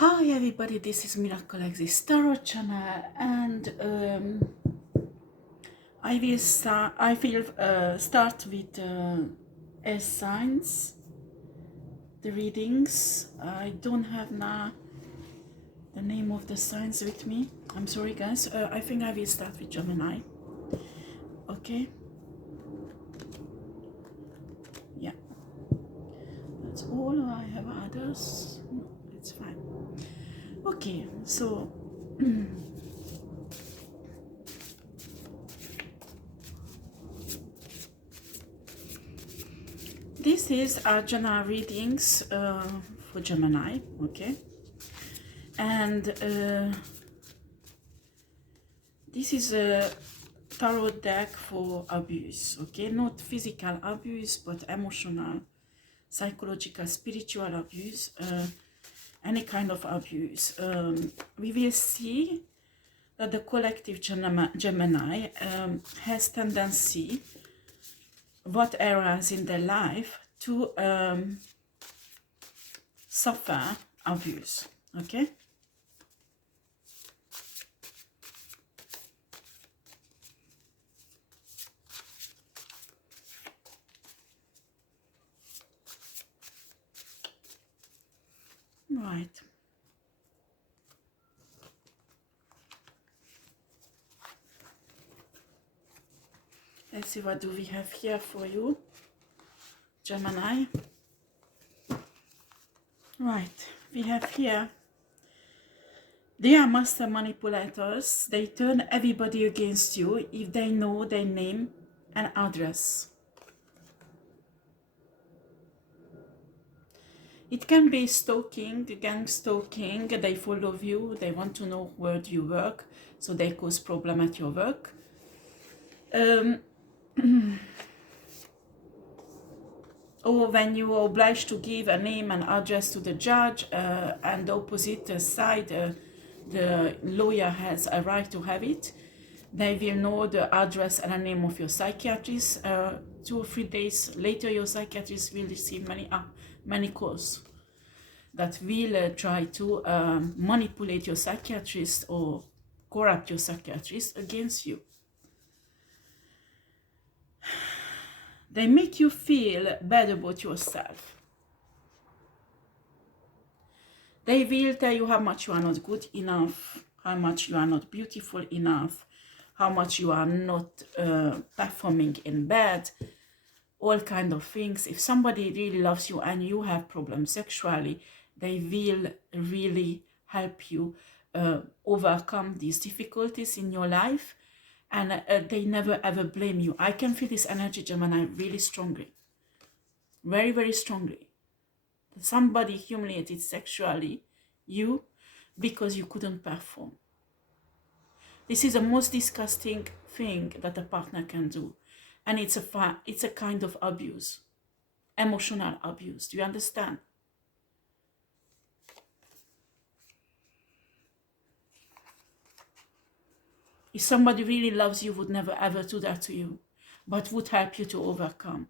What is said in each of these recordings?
Hi everybody, this is miraclexistetarot channel, and I will start with S signs, the readings. I don't have now the name of the signs with me. I'm sorry guys. I think I will start with Gemini. Okay. Yeah. That's all. I have others. No, it's fine. Okay. So. This is our general readings for Gemini, okay? And this is a tarot deck for abuse, okay? Not physical abuse, but emotional, psychological, spiritual abuse, any kind of abuse. We will see that the collective Gemini has tendency, what areas in their life, to suffer abuse, okay? Right. Let's see what do we have here for you, Gemini. Right, we have here, they are master manipulators. They turn everybody against you if they know their name and address. It can be stalking, gang stalking. They follow you, they want to know where you work, so they cause problem at your work. Or when you are obliged to give a name and address to the judge, and the opposite side, the lawyer has a right to have it, they will know the address and the name of your psychiatrist. 2 or 3 days later, your psychiatrist will receive many calls that will try to manipulate your psychiatrist or corrupt your psychiatrist against you. They make you feel bad about yourself. They will tell you how much you are not good enough, how much you are not beautiful enough, how much you are not performing in bed, all kind of things. If somebody really loves you and you have problems sexually, they will really help you overcome these difficulties in your life, and they never ever blame you. I can feel this energy, Gemini, really strongly, very, very strongly. Somebody humiliated sexually you because you couldn't perform. This is the most disgusting thing that a partner can do, and it's a kind of abuse, emotional abuse. Do you understand? If somebody really loves you, would never ever do that to you, but would help you to overcome.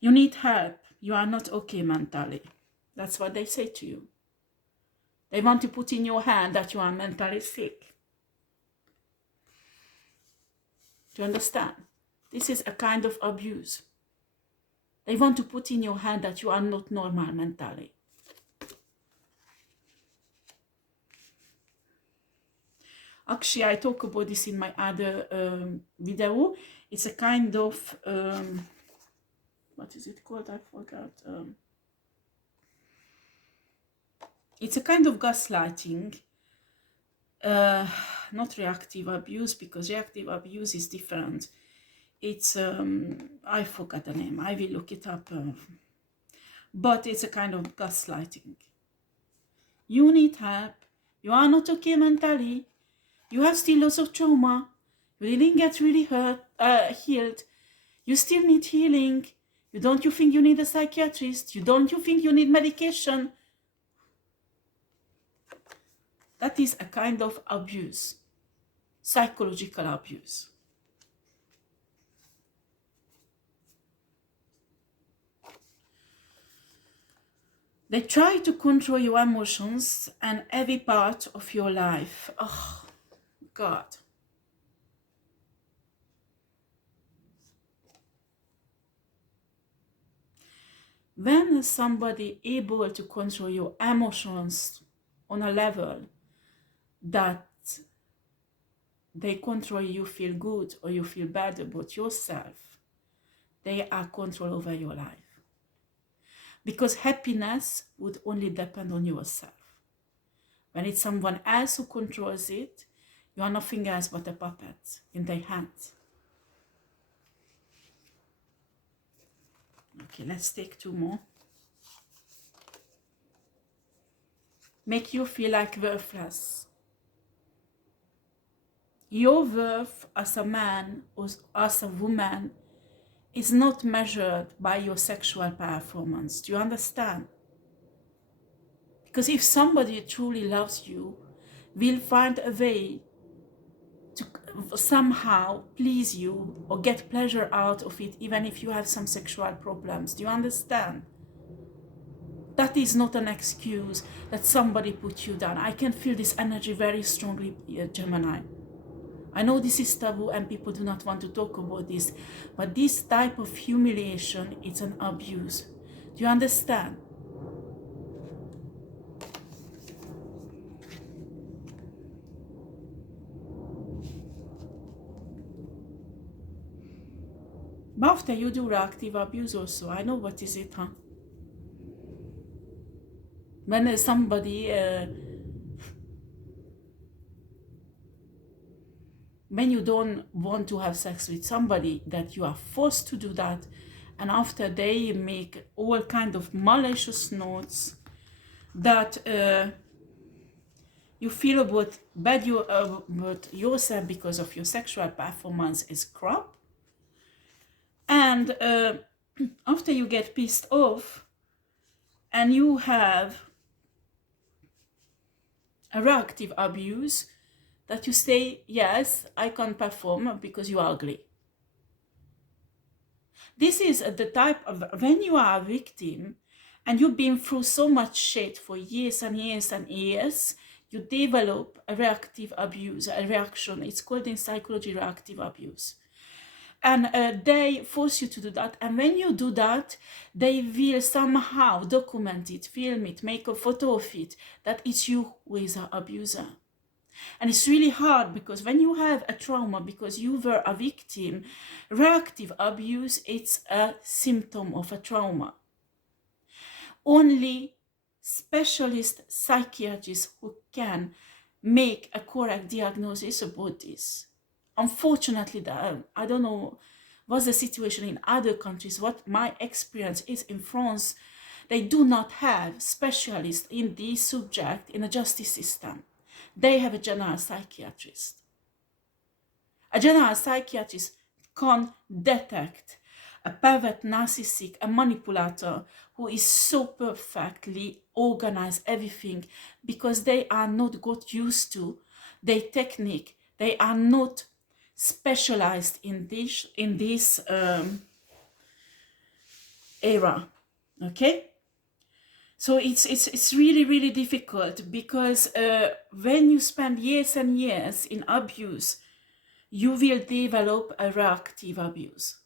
You need help. You are not okay mentally. That's what they say to you. They want to put in your hand that you are mentally sick. Do you understand? This is a kind of abuse. They want to put in your hand that you are not normal mentally. Actually, I talk about this in my other video. It's a kind of what is it called? I forgot. It's a kind of gaslighting, not reactive abuse, because reactive abuse is different. It's I forgot the name. I will look it up. But it's a kind of gaslighting. You need help. You are not okay mentally. You have still lots of trauma. You didn't get really healed. You still need healing. Don't you think you need a psychiatrist? Don't you think you need medication? That is a kind of abuse, psychological abuse. They try to control your emotions and every part of your life. Oh, God. When somebody able to control your emotions on a level that they control you feel good or you feel bad about yourself, they are control over your life. Because happiness would only depend on yourself. When it's someone else who controls it, you are nothing else but a puppet in their hands. Okay, let's take two more. Make you feel like worthless. Your worth as a man or as a woman is not measured by your sexual performance. Do you understand? Because if somebody truly loves you, will find a way to somehow please you or get pleasure out of it, even if you have some sexual problems. Do you understand? That is not an excuse that somebody put you down. I can feel this energy very strongly, Gemini. I know this is taboo and people do not want to talk about this, but this type of humiliation, it's an abuse. Do you understand? But after you do reactive abuse also, I know what is it, huh? When somebody, when you don't want to have sex with somebody, that you are forced to do that, and after they make all kind of malicious notes that you feel about bad about yourself because of your sexual performance is crap, and after you get pissed off and you have a reactive abuse, that you say, yes, I can't perform because you're ugly. This is the type of, when you are a victim and you've been through so much shit for years and years and years, you develop a reactive abuse, a reaction. It's called in psychology reactive abuse. And they force you to do that. And when you do that, they will somehow document it, film it, make a photo of it, that it's you who is an abuser. And it's really hard because when you have a trauma because you were a victim, reactive abuse, it's a symptom of a trauma. Only specialist psychiatrists who can make a correct diagnosis about this. Unfortunately, I don't know what's the situation in other countries. What my experience is in France, they do not have specialists in this subject in the justice system. They have a general psychiatrist. A general psychiatrist can detect a pervert, narcissistic, a manipulator who is so perfectly organized everything because they are not got used to their technique. They are not specialized in this era. Okay. So it's really, really difficult because when you spend years and years in abuse, you will develop a reactive abuse.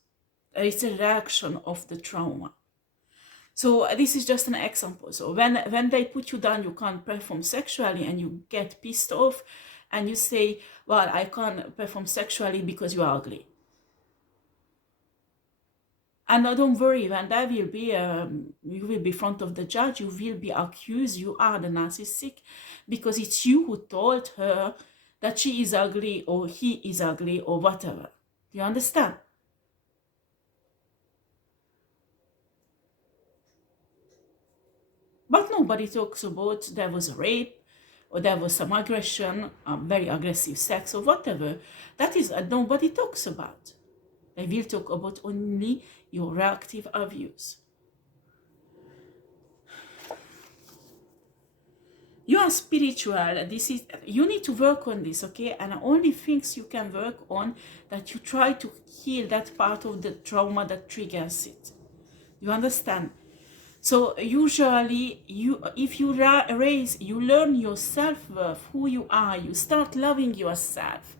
It's a reaction of the trauma. So this is just an example. So when they put you down, you can't perform sexually and you get pissed off and you say, well, I can't perform sexually because you're ugly. And don't worry, when there will be, you will be in front of the judge, you will be accused, you are the narcissistic, because it's you who told her that she is ugly or he is ugly or whatever. Do you understand? But nobody talks about there was a rape or there was some aggression, very aggressive sex or whatever. That is nobody talks about. They will talk about only your reactive abuse. You are spiritual. This is, you need to work on this, okay? And the only things you can work on, that you try to heal that part of the trauma that triggers it. You understand? So usually, if you you learn your self-worth, who you are, you start loving yourself,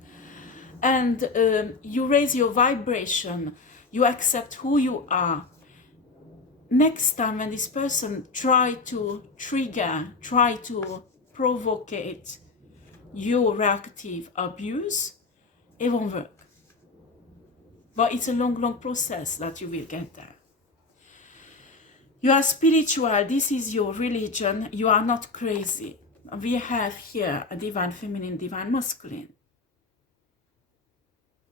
and you raise your vibration, you accept who you are. Next time when this person try to provocate your reactive abuse, it won't work. But it's a long process that you will get there. You are spiritual, this is your religion, you are not crazy. We have here a divine feminine, divine masculine,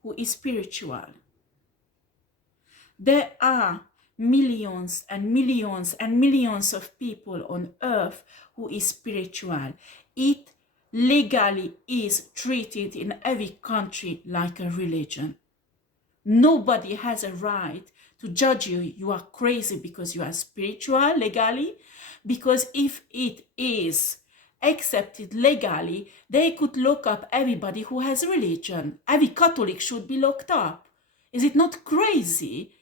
who is spiritual. There are millions and millions and millions of people on earth who is spiritual. It legally is treated in every country like a religion. Nobody has a right to judge you. You are crazy because you are spiritual legally. Because if it is accepted legally, they could lock up everybody who has religion. Every Catholic should be locked up. Is it not crazy?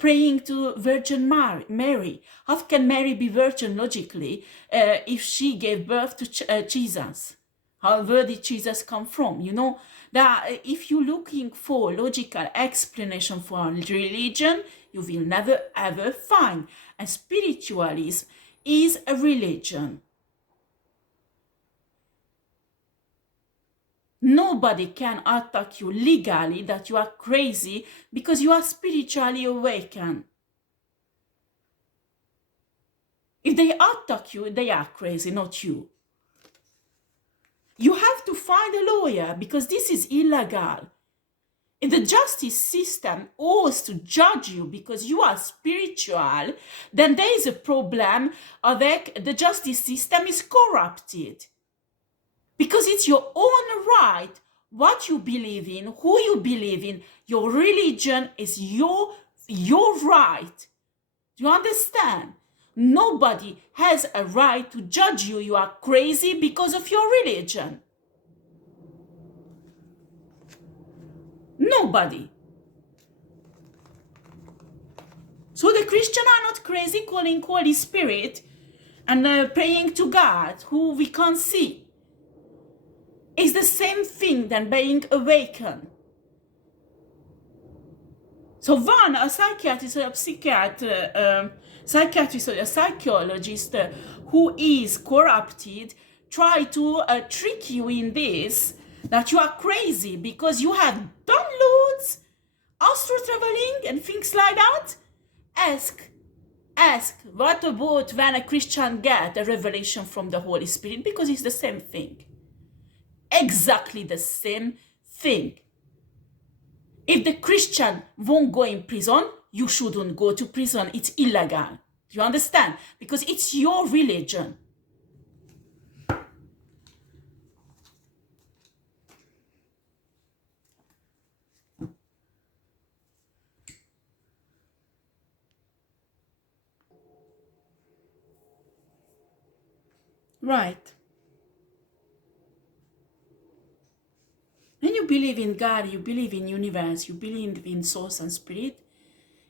Praying to Virgin Mary. How can Mary be virgin logically if she gave birth to Jesus? Where did Jesus come from? You know, that if you're looking for logical explanation for religion, you will never ever find. And spiritualism is a religion. Nobody can attack you legally that you are crazy because you are spiritually awakened. If they attack you, they are crazy, not you. You have to find a lawyer because this is illegal. If the justice system owes to judge you because you are spiritual, then there is a problem that the justice system is corrupted. Because it's your own right, what you believe in, who you believe in, your religion is your right. Do you understand? Nobody has a right to judge you. You are crazy because of your religion. Nobody. So the Christians are not crazy calling Holy Spirit and praying to God who we can't see. It's the same thing than being awakened. So one, a psychiatrist or a psychiatrist or a psychologist who is corrupted try to trick you in this, that you are crazy because you have downloads, astral traveling and things like that. Ask, what about when a Christian get a revelation from the Holy Spirit? Because it's the same thing. Exactly the same thing. If the Christian won't go in prison, you shouldn't go to prison. It's illegal. Do you understand? Because it's your religion. Right. When you believe in God, you believe in universe, you believe in source and spirit,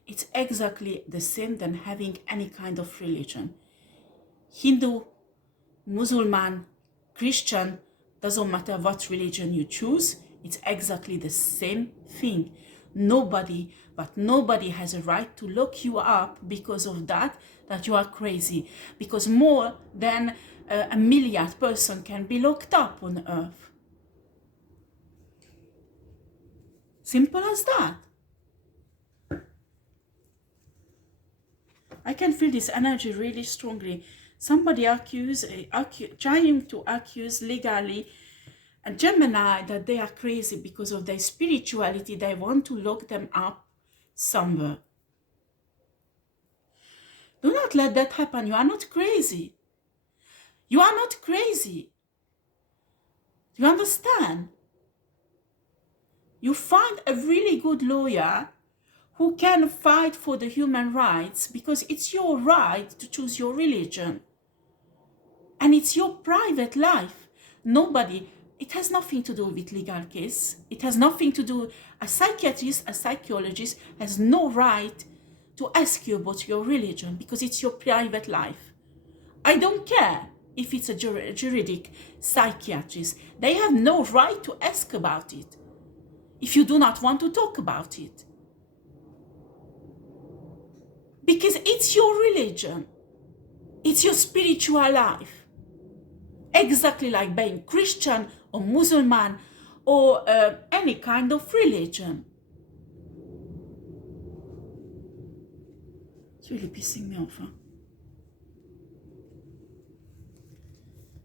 it's exactly the same than having any kind of religion. Hindu, Muslim, Christian, doesn't matter what religion you choose, it's exactly the same thing. Nobody has a right to lock you up because of that you are crazy. Because more than a milliard person can be locked up on earth. Simple as that. I can feel this energy really strongly. Somebody trying to accuse legally a Gemini that they are crazy because of their spirituality. They want to lock them up somewhere. Do not let that happen. You are not crazy. You are not crazy. You understand? You find a really good lawyer who can fight for the human rights because it's your right to choose your religion. And it's your private life. It has nothing to do with legal case. It has nothing to do, a psychiatrist, a psychologist has no right to ask you about your religion because it's your private life. I don't care if it's a juridic psychiatrist. They have no right to ask about it if you do not want to talk about it. Because it's your religion. It's your spiritual life. Exactly like being Christian or Muslim or any kind of religion. It's really pissing me off. Huh?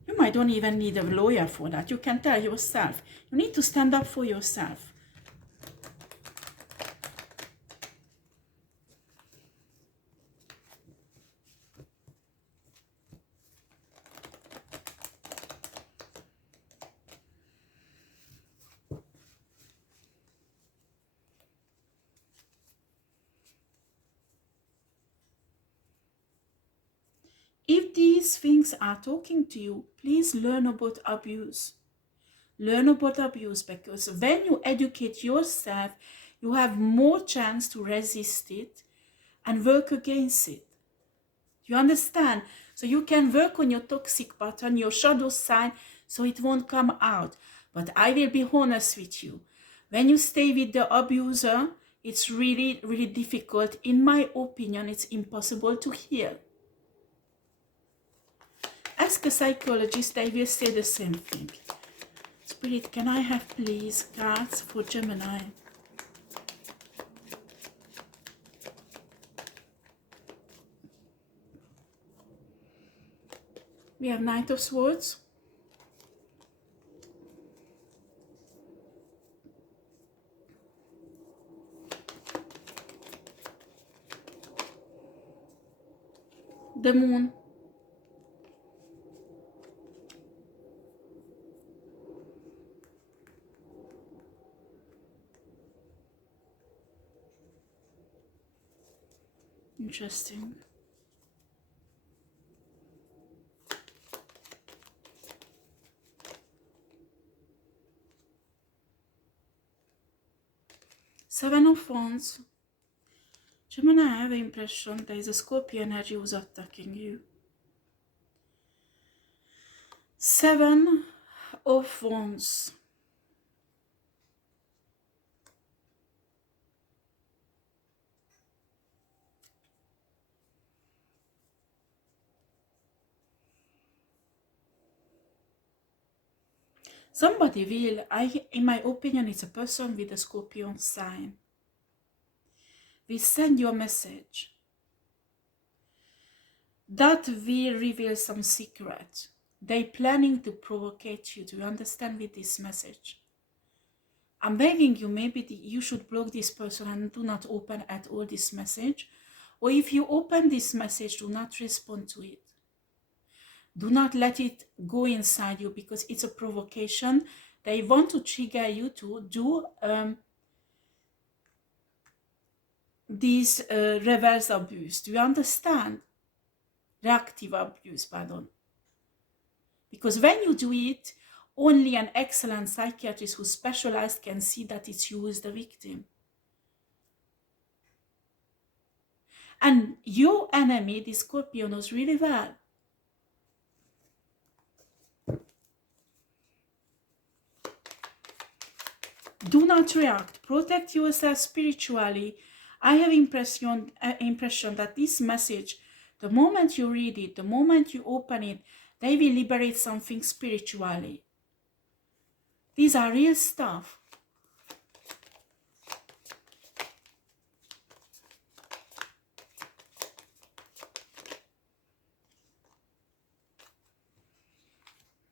You might don't even need a lawyer for that. You can tell yourself. You need to stand up for yourself. If these things are talking to you, please learn about abuse. Learn about abuse, because when you educate yourself, you have more chance to resist it and work against it. You understand? So you can work on your toxic pattern, your shadow side, so it won't come out. But I will be honest with you. When you stay with the abuser, it's really, really difficult. In my opinion, it's impossible to heal. Ask a psychologist, they will say the same thing. Spirit, can I have please cards for Gemini? We have Knight of Swords. The Moon. Interesting. Seven of Wands. Gemini, I have the impression there is a Scorpio energy who's attacking you. Seven of Wands. Somebody will, in my opinion, it's a person with a Scorpion sign, will send you a message that will reveal some secret. They planning to provocate you. Do you understand with this message? I'm begging you, maybe you should block this person and do not open at all this message. Or if you open this message, do not respond to it. Do not let it go inside you, because it's a provocation. They want to trigger you to do this reverse abuse. Do you understand? Reactive abuse, pardon. Because when you do it, only an excellent psychiatrist who's specialized can see that it's you who's the victim. And your enemy, the Scorpio, knows really well. Do not react. Protect yourself spiritually. I have impression that this message, the moment you read it, the moment you open it, they will liberate something spiritually. These are real stuff.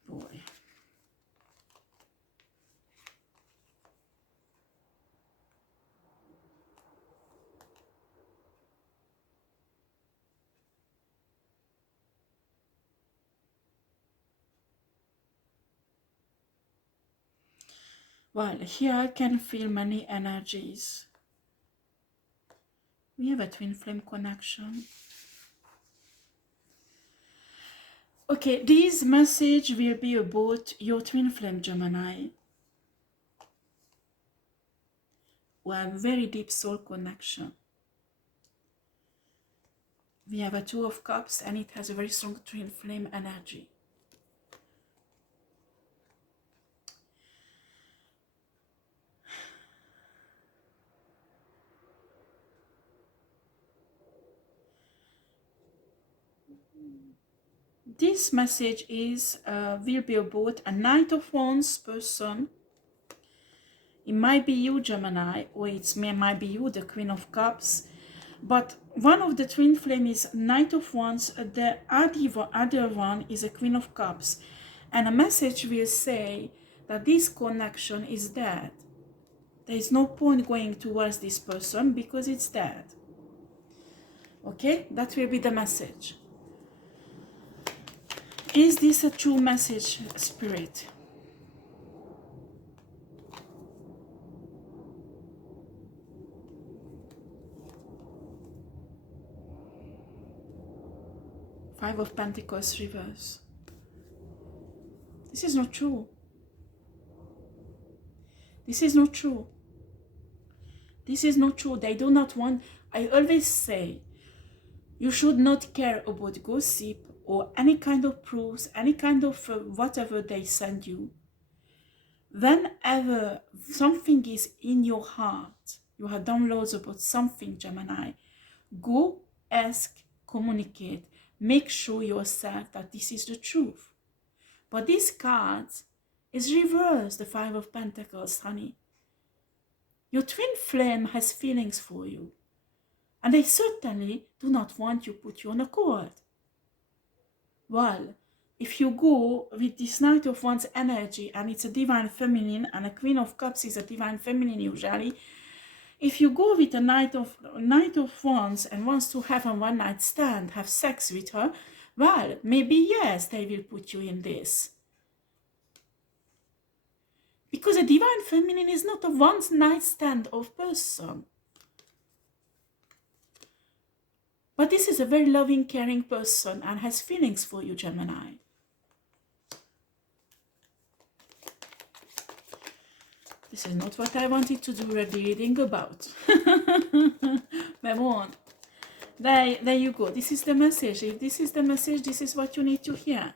Boy. Well, here I can feel many energies. We have a twin flame connection. Okay, this message will be about your twin flame, Gemini. Well, very deep soul connection. We have a Two of Cups, and it has a very strong twin flame energy. This message is will be about a Knight of Wands person. It might be you, Gemini, or it might be you, the Queen of Cups. But one of the twin flame is Knight of Wands, the other one is a Queen of Cups. And a message will say that this connection is dead. There is no point going towards this person because it's dead. Okay, that will be the message. Is this a true message, Spirit? Five of Pentacles reverse. This is not true. This is not true. This is not true. They do not want... I always say, you should not care about gossip or any kind of proofs, any kind of whatever they send you. Whenever something is in your heart, you have downloads about something, Gemini, go ask, communicate, make sure yourself that this is the truth. But this card is reversed, the Five of Pentacles, honey. Your twin flame has feelings for you, and they certainly do not want to put you on a cord. Well, if you go with this Knight of Wands energy, and it's a divine feminine, and a Queen of Cups is a divine feminine usually, if you go with a Knight of Wands and wants to have a one-night stand, have sex with her, well, maybe yes, they will put you in this. Because a divine feminine is not a one-night stand of person. But this is a very loving, caring person and has feelings for you, Gemini. This is not what I wanted to do a reading about. But on. There you go. This is the message. If this is the message, this is what you need to hear.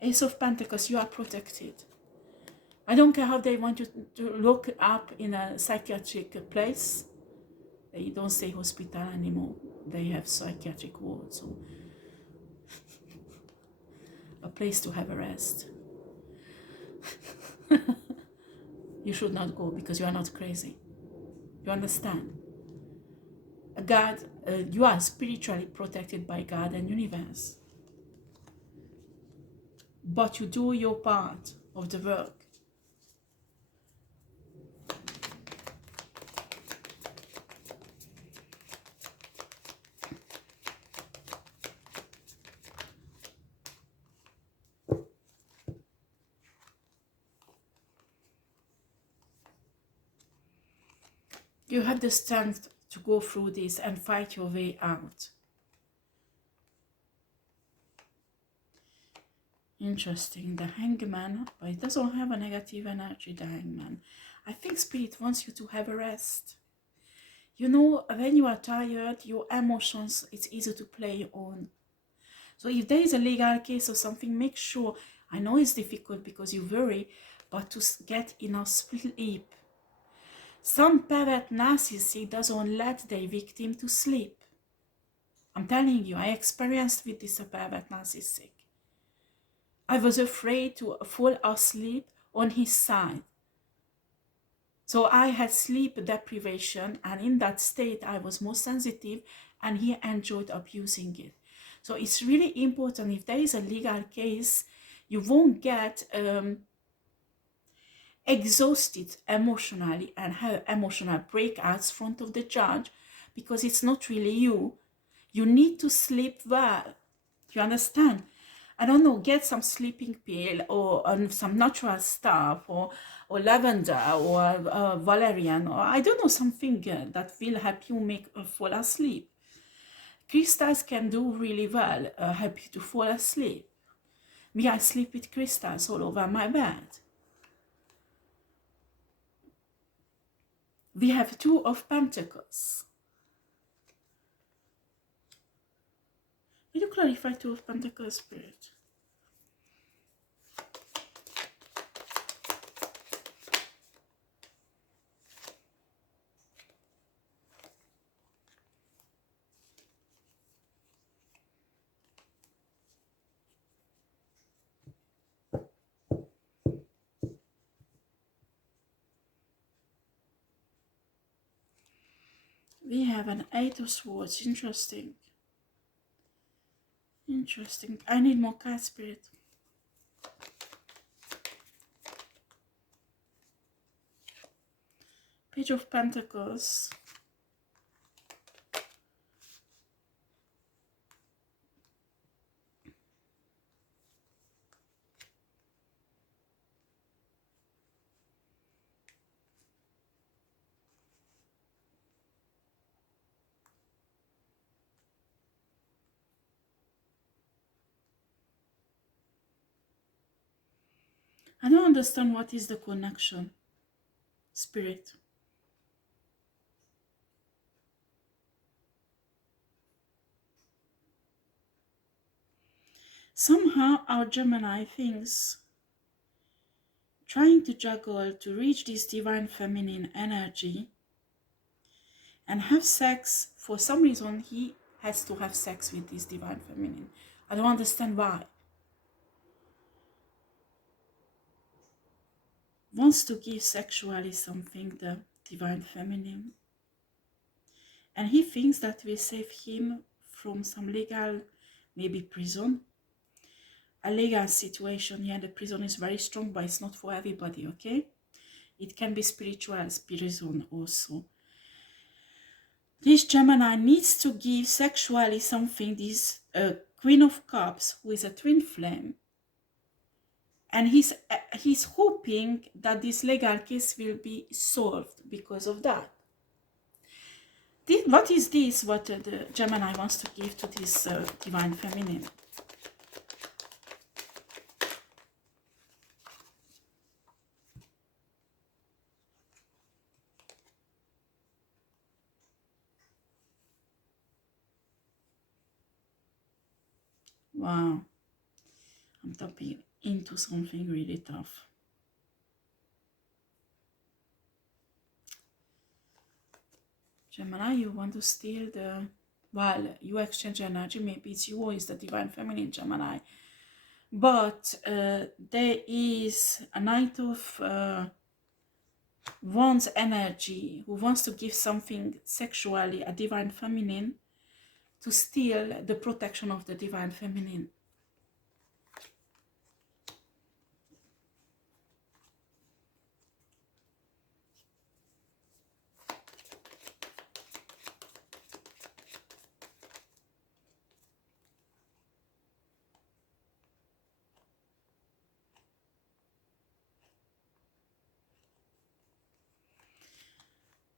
Ace of Pentacles, you are protected. I don't care how they want you to look up in a psychiatric place. They don't say hospital anymore. They have psychiatric wards. So a place to have a rest. You should not go because you are not crazy. You understand? God, you are spiritually protected by God and universe. But you do your part of the work. You have the strength to go through this and fight your way out. Interesting, the Hangman, but it doesn't have a negative energy, the Hangman. I think Spirit wants you to have a rest. You know, when you are tired, your emotions, it's easy to play on. So if there is a legal case or something, make sure, I know it's difficult because you worry, but to get enough sleep. Some pervert narcissist doesn't let their victim to sleep. I'm telling you, I experienced with this pervert narcissist. I was afraid to fall asleep on his side. So I had sleep deprivation, and in that state I was more sensitive, and he enjoyed abusing it. So it's really important, if there is a legal case, you won't get exhausted emotionally and have emotional breakouts in front of the judge, because it's not really you. You need to sleep well. You understand? I don't know, get some sleeping pill or some natural stuff, or lavender or valerian, or I don't know, something that will help you fall asleep. Crystals can do really well, help you to fall asleep. Me, I sleep with crystals all over my bed. We have Two of Pentacles. Will you clarify Two of Pentacles, Spirit? We have an Eight of Swords. Interesting. Interesting. I need more card, Spirit. Page of Pentacles. I don't understand what is the connection, Spirit. Somehow our Gemini thinks trying to juggle to reach this divine feminine energy and have sex. For some reason he has to have sex with this divine feminine. I don't understand why. Wants to give sexually something, the divine feminine, and he thinks that will save him from some legal, maybe prison, a legal situation. Yeah, the prison is very strong, but it's not for everybody, okay? It can be spiritual prison also. This Gemini needs to give sexually something, this Queen of Cups, who is a twin flame, and he's hoping that this legal case will be solved because of that. What is this, what the Gemini wants to give to this divine feminine? Wow, I'm tapping into something really tough. Gemini, you want to steal the... Well, you exchange energy, maybe it's you or it's the divine feminine, Gemini. But there is a Knight of Wands energy who wants to give something sexually, a divine feminine, to steal the protection of the divine feminine.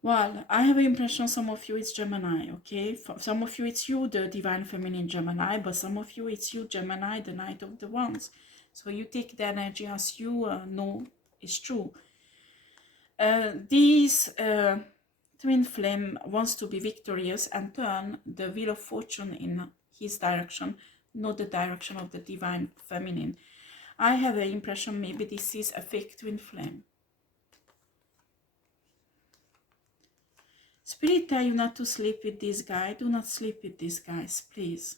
Well, I have an impression some of you it's Gemini, okay? For some of you it's you, the divine feminine Gemini, but some of you it's you, Gemini, the Knight of the Wands. So you take the energy as you know is true. This twin flame wants to be victorious and turn the wheel of fortune in his direction, not the direction of the divine feminine. I have an impression maybe this is a fake twin flame. Spirit tell you not to sleep with this guy. Do not sleep with these guys, please.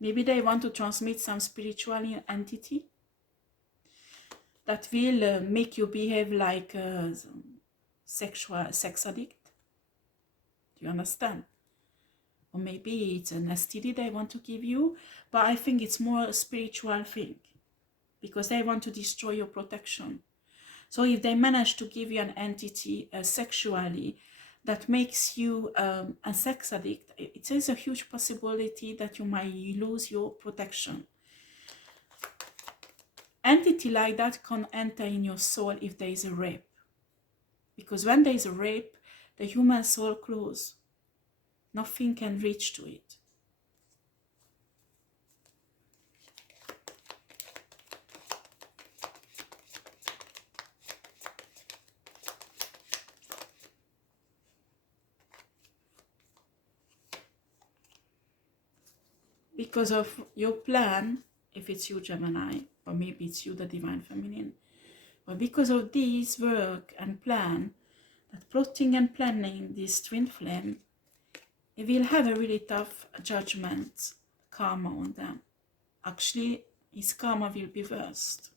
Maybe they want to transmit some spiritual entity that will make you behave like a sex addict. Do you understand? Or maybe it's an STD they want to give you, but I think it's more a spiritual thing because they want to destroy your protection. So if they manage to give you an entity sexually that makes you a sex addict, it is a huge possibility that you might lose your protection. Entity like that can enter in your soul if there is a rape. Because when there is a rape, the human soul closes. Nothing can reach to it. because of your plan, if it's you, Gemini, or maybe it's you, the Divine Feminine, but because of this work and plan, that plotting and planning this twin flame, it will have a really tough judgment, karma on them. Actually, his karma will be worst.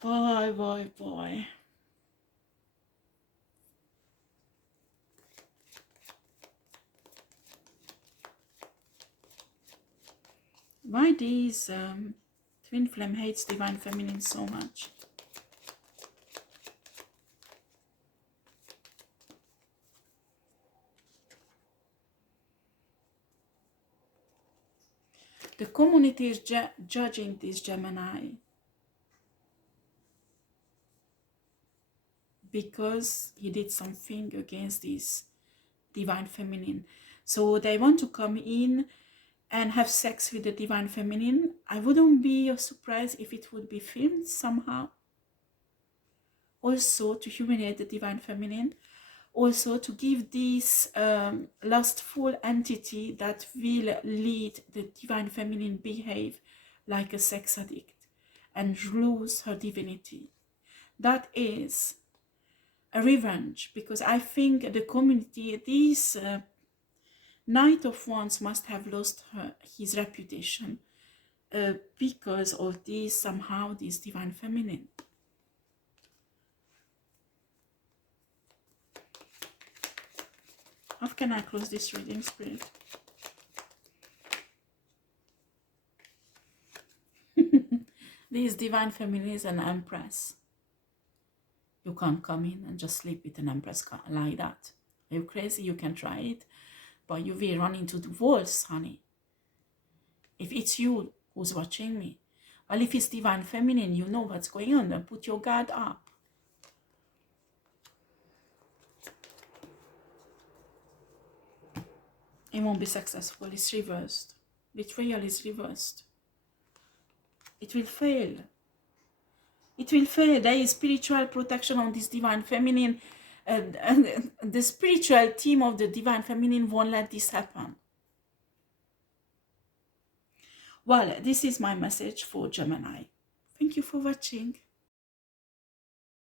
Boy, boy, boy. Why these twin flame hates Divine Feminine so much? The community is judging this Gemini because he did something against this Divine Feminine. So they want to come in and have sex with the Divine Feminine. I wouldn't be surprised if it would be filmed somehow. Also to humiliate the Divine Feminine. Also to give this lustful entity that will lead the Divine Feminine behave like a sex addict and lose her divinity. That is a revenge, because I think the community, this Knight of Wands must have lost his reputation because of this, somehow, this Divine Feminine. How can I close this reading, Spirit? This Divine Feminine is an Empress. You can't come in and just sleep with an Empress like that. Are you crazy? You can try it, but you will run into the walls, honey. If it's you who's watching me, well, if it's Divine Feminine, you know what's going on, then put your guard up. It won't be successful. It's reversed. Betrayal is reversed. It will fail. It will fail. There is spiritual protection on this Divine Feminine. And the spiritual team of the Divine Feminine won't let this happen. Well, this is my message for Gemini. Thank you for watching.